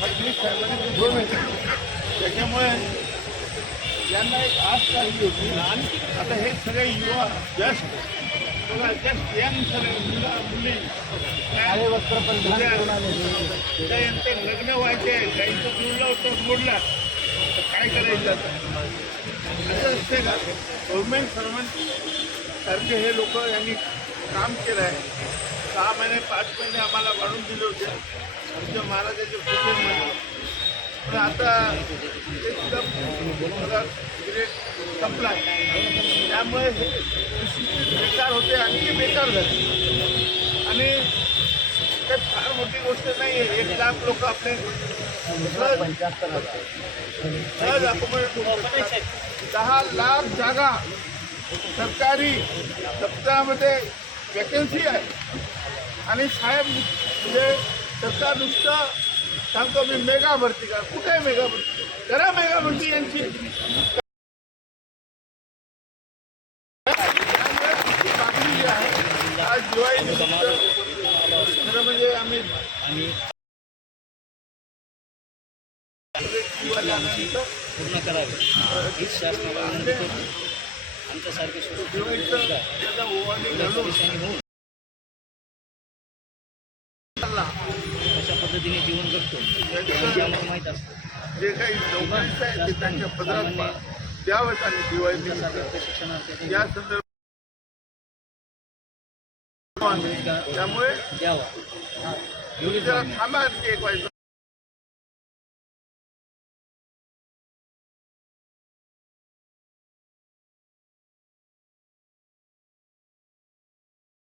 फडणवीस साहेबांनी त्याच्यामुळे यांना एक आस लागली होती. आणि आता हे सगळे युवा जस्ट जस्ट यंग सगळे मुला मुली. काय वस्त्र उद्या यांचे लग्न व्हायचे काहीचं जुळलं होतं मोडला. तर काय करायचं? असं असते का गव्हर्नमेंट सर्वंट सारखे हे लोक यांनी काम केलं आहे सहा महिने पाच महिने आम्हाला वाढून दिले होते. आमच्या महाराजाच्या कुटुंबामध्ये पण आता एकदम ग्रेट संपला. त्यामुळे हे बेकार होते आणखी बेकार झाले. आणि ते फार मोठी गोष्ट नाही आहे. एक लाख लोक आपले सहज पंच्याहत्तर दहा लाख जागा सरकारी दप्तरामध्ये वॅकन्सी आहे. आणि साहेब म्हणजे सरकार नुसतं सांगतो मी मेगा भरती करा. कुठे मेगा भरती? करा मेगा भरती यांची. खरं म्हणजे आम्ही पूर्ण करावे. हीच शासनाला विनंती करतो. आमच्यासारखे त्याचा. अशा पद्धतीने जीवन जगतो. आम्हाला माहीत असतं जे काही आहे ते त्यांच्या पदरात द्यावंच आणि या संदर्भात त्यामुळे द्यावा थांबा एक वाजता.